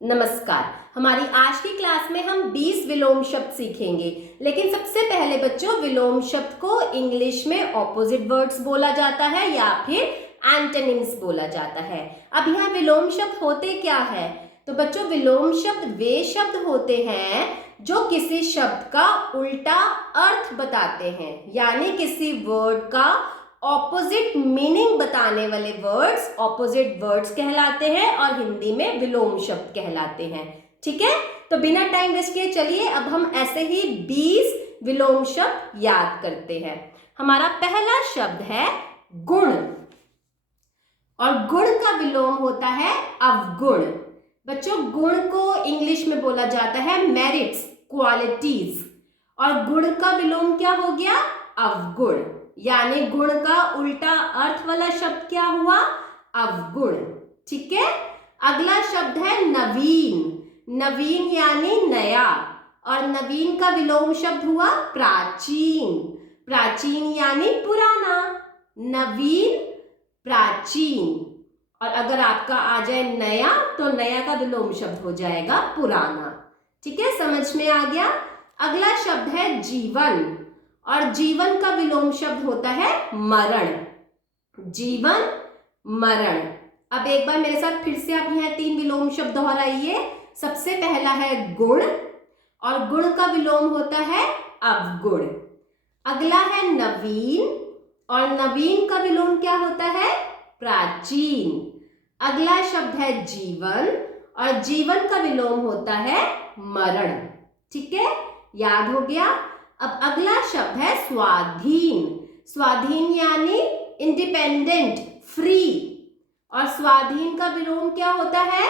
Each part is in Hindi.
नमस्कार। हमारी आज की क्लास में हम 20 विलोम शब्द सीखेंगे। लेकिन सबसे पहले बच्चों, विलोम शब्द को इंग्लिश में ऑपोजिट वर्ड्स बोला जाता है या फिर एंटोनिम्स बोला जाता है। अब यहाँ विलोम शब्द होते क्या है? तो बच्चों, विलोम शब्द वे शब्द होते हैं जो किसी शब्द का उल्टा अर्थ बताते हैं, यानी किसी वर्ड का ऑपोजिट मीनिंग बताने वाले वर्ड्स ऑपोजिट वर्ड्स कहलाते हैं और हिंदी में विलोम शब्द कहलाते हैं। ठीक है, तो बिना टाइम वेस्ट किए चलिए अब हम ऐसे ही 20 विलोम शब्द याद करते हैं। हमारा पहला शब्द है गुण, और गुण का विलोम होता है अवगुण। बच्चों, गुण को इंग्लिश में बोला जाता है मेरिट्स, क्वालिटीज, और गुण का विलोम क्या हो गया? अवगुण। यानी गुण का उल्टा अर्थ वाला शब्द क्या हुआ? अवगुण। ठीक है, अगला शब्द है नवीन। नवीन यानी नया, और नवीन का विलोम शब्द हुआ प्राचीन। प्राचीन यानी पुराना। नवीन, प्राचीन। और अगर आपका आ जाए नया, तो नया का विलोम शब्द हो जाएगा पुराना। ठीक है, समझ में आ गया। अगला शब्द है जीवन, और जीवन का विलोम शब्द होता है मरण। जीवन, मरण। अब एक बार मेरे साथ फिर से आप यहाँ 3 विलोम शब्द दोहराइए। सबसे पहला है गुण, और गुण का विलोम होता है अवगुण। अगला है नवीन, और नवीन का विलोम क्या होता है? प्राचीन। अगला शब्द है जीवन, और जीवन का विलोम होता है मरण। ठीक है, याद हो गया। अब अगला शब्द है स्वाधीन। स्वाधीन यानी इंडिपेंडेंट, फ्री, और स्वाधीन का विलोम क्या होता है?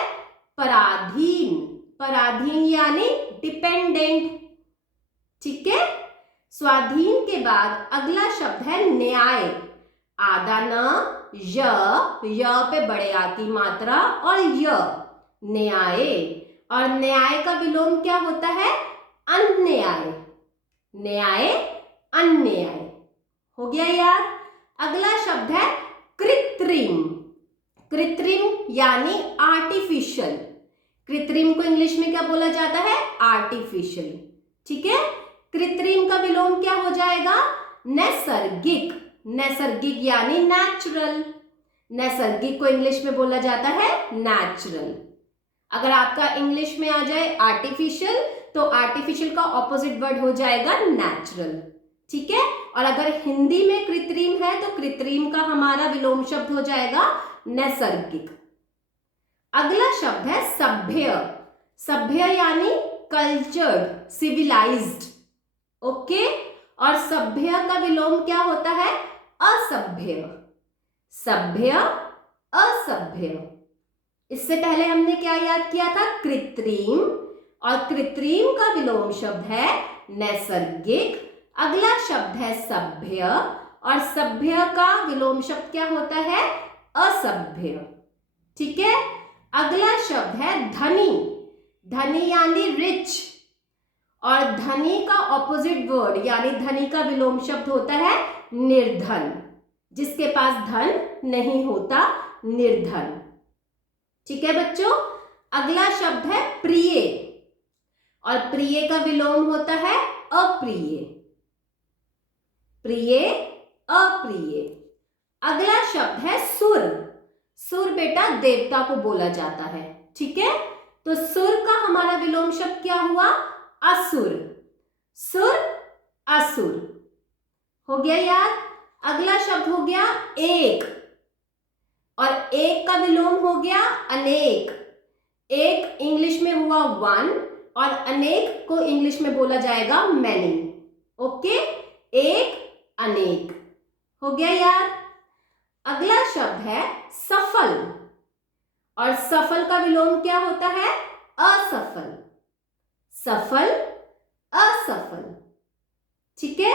पराधीन। पराधीन यानी डिपेंडेंट। ठीक है, स्वाधीन के बाद अगला शब्द है न्याय। आधा न, य पे बड़े आ की मात्रा और य, न्याय। और न्याय का विलोम क्या होता है? अन्याय। न्याय, अन्याय। हो गया याद। अगला शब्द है कृत्रिम। कृत्रिम यानी आर्टिफिशियल। कृत्रिम को इंग्लिश में क्या बोला जाता है? आर्टिफिशियल। ठीक है, कृत्रिम का विलोम क्या हो जाएगा? नैसर्गिक। नैसर्गिक यानी नेचुरल। नैसर्गिक को इंग्लिश में बोला जाता है नेचुरल। अगर आपका इंग्लिश में आ जाए आर्टिफिशियल, तो आर्टिफिशियल का ऑपोजिट वर्ड हो जाएगा नेचुरल। ठीक है, और अगर हिंदी में कृत्रिम है, तो कृत्रिम का हमारा विलोम शब्द हो जाएगा नैसर्गिक। अगला शब्द है सभ्य। सभ्य यानी कल्चर्ड, सिविलाइज्ड। ओके, और सभ्य का विलोम क्या होता है? असभ्य। सभ्य, असभ्य। इससे पहले हमने क्या याद किया था? कृत्रिम, और कृत्रिम का विलोम शब्द है नैसर्गिक। अगला शब्द है सभ्य, और सभ्य का विलोम शब्द क्या होता है? असभ्य। ठीक है, अगला शब्द है धनी। धनी यानी रिच, और धनी का ऑपोजिट वर्ड यानी धनी का विलोम शब्द होता है निर्धन। जिसके पास धन नहीं होता, निर्धन। ठीक है बच्चों, अगला शब्द है प्रिय, और प्रिय का विलोम होता है अप्रिय। प्रिय, अप्रिय। अगला शब्द है सुर। सुर बेटा देवता को बोला जाता है। ठीक है, तो सुर का हमारा विलोम शब्द क्या हुआ? असुर। सुर, असुर। हो गया याद। अगला शब्द हो गया एक, और एक का विलोम हो गया अनेक। एक इंग्लिश में हुआ वन, और अनेक को इंग्लिश में बोला जाएगा मैनी। ओके, एक, अनेक। हो गया याद। अगला शब्द है सफल, और सफल का विलोम क्या होता है? असफल। सफल, असफल। ठीक है,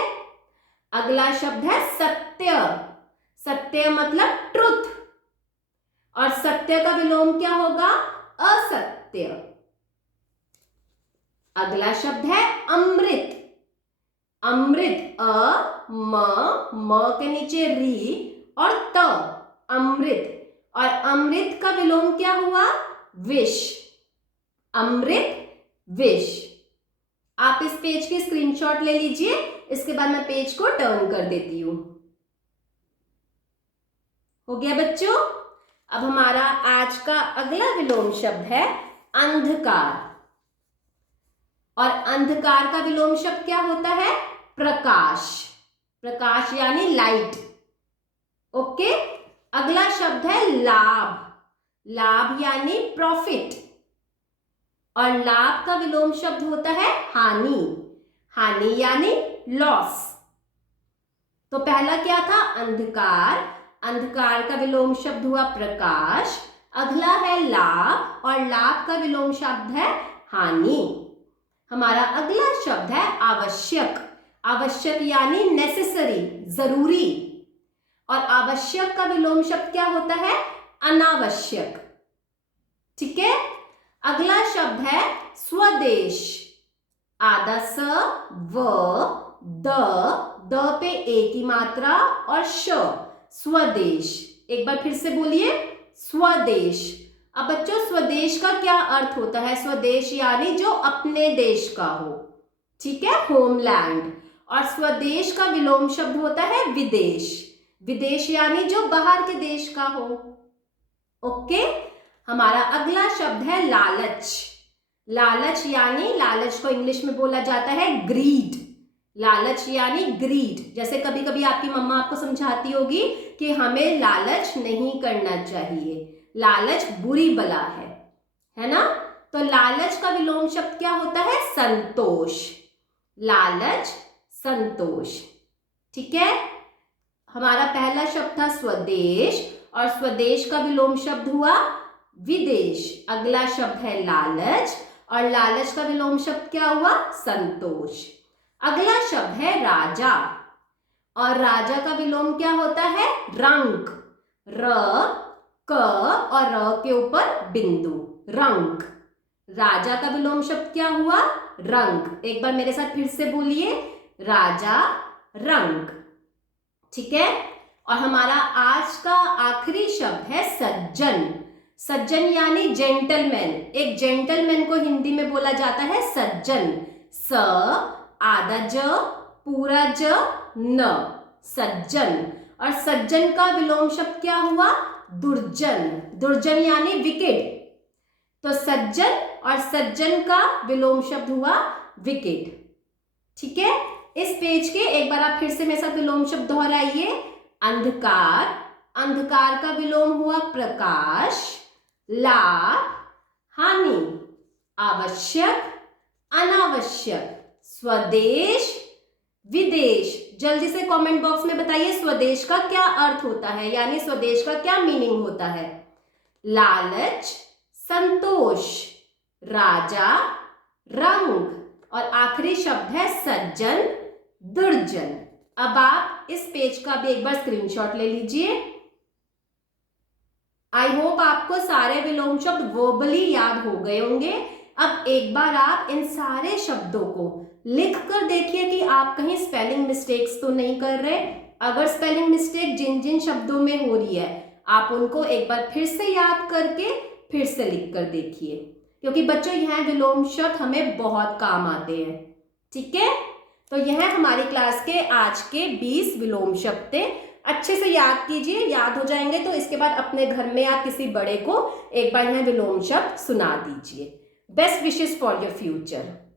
अगला शब्द है सत्य। सत्य मतलब ट्रुथ, और सत्य का विलोम क्या होगा? असत्य। अगला शब्द है अमृत। अमृत, म के नीचे री और त, अमृत। और अमृत का विलोम क्या हुआ? विष। अमृत, विष। आप इस पेज के स्क्रीनशॉट ले लीजिए, इसके बाद मैं पेज को टर्न कर देती हूं। हो गया बच्चों? अब हमारा आज का अगला विलोम शब्द है अंधकार। और अंधकार का विलोम शब्द क्या होता है? प्रकाश। प्रकाश यानी लाइट। ओके, अगला शब्द है लाभ। लाभ यानी प्रॉफिट। और लाभ का विलोम शब्द होता है हानि। हानि यानी लॉस। तो पहला क्या था? अंधकार। अंधकार का विलोम शब्द हुआ प्रकाश। अगला है लाभ, और लाभ का विलोम शब्द है हानि। हमारा अगला शब्द है आवश्यक। आवश्यक यानी नेसेसरी, जरूरी। और आवश्यक का विलोम शब्द क्या होता है? अनावश्यक। ठीक है, अगला शब्द है स्वदेश। आधा स, व, द पे ए की मात्रा और श, स्वदेश। एक बार फिर से बोलिए, स्वदेश। अब बच्चों, स्वदेश का क्या अर्थ होता है? स्वदेश यानी जो अपने देश का हो, ठीक है, होमलैंड। और स्वदेश का विलोम शब्द होता है विदेश। विदेश यानी जो बाहर के देश का हो। ओके, हमारा अगला शब्द है लालच। लालच यानी, लालच को इंग्लिश में बोला जाता है ग्रीड। लालच यानी ग्रीड। जैसे कभी कभी आपकी मम्मा आपको समझाती होगी कि हमें लालच नहीं करना चाहिए, लालच बुरी बला है ना? तो लालच का विलोम शब्द क्या होता है? संतोष। लालच, संतोष। ठीक है, हमारा पहला शब्द था स्वदेश, और स्वदेश का विलोम शब्द हुआ विदेश। अगला शब्द है लालच, और लालच का विलोम शब्द क्या हुआ? संतोष। अगला शब्द है राजा, और राजा का विलोम क्या होता है? रंक। र, क और र के ऊपर बिंदु, रंक। राजा का विलोम शब्द क्या हुआ? रंक। एक बार मेरे साथ फिर से बोलिए, राजा, रंक। ठीक है, और हमारा आज का आखिरी शब्द है सज्जन। सज्जन यानी जेंटलमैन। एक जेंटलमैन को हिंदी में बोला जाता है सज्जन। स, आधा ज, पूरा ज, न, सज्जन। और सज्जन का विलोम शब्द क्या हुआ? दुर्जन। दुर्जन यानी विकेट। तो सज्जन और सज्जन का विलोम शब्द हुआ विकेट। ठीक है, इस पेज के एक बार आप फिर से मेरे साथ विलोम शब्द दोहराइए। अंधकार, अंधकार का विलोम हुआ प्रकाश। लाभ, हानि। आवश्यक, अनावश्यक। स्वदेश, विदेश। जल्दी से कमेंट बॉक्स में बताइए स्वदेश का क्या अर्थ होता है, यानी स्वदेश का क्या मीनिंग होता है? लालच, संतोष, राजा, रंग, और आखिरी शब्द है सज्जन, दुर्जन। अब आप इस पेज का भी एक बार स्क्रीनशॉट ले लीजिए। आई होप आपको सारे विलोम शब्द वर्बली याद हो गए होंगे। अब एक बार आप इन सारे शब्दों को लिख कर देखिए कि आप कहीं स्पेलिंग मिस्टेक्स तो नहीं कर रहे। अगर स्पेलिंग मिस्टेक जिन जिन शब्दों में हो रही है, आप उनको एक बार फिर से याद करके फिर से लिख कर देखिए, क्योंकि बच्चों यह विलोम शब्द हमें बहुत काम आते हैं। ठीक है, तो यह हमारी क्लास के आज के 20 विलोम शब्द थे। अच्छे से याद कीजिए, याद हो जाएंगे तो इसके बाद अपने घर में आप किसी बड़े को एक बार यह विलोम शब्द सुना दीजिए। Best wishes for your future.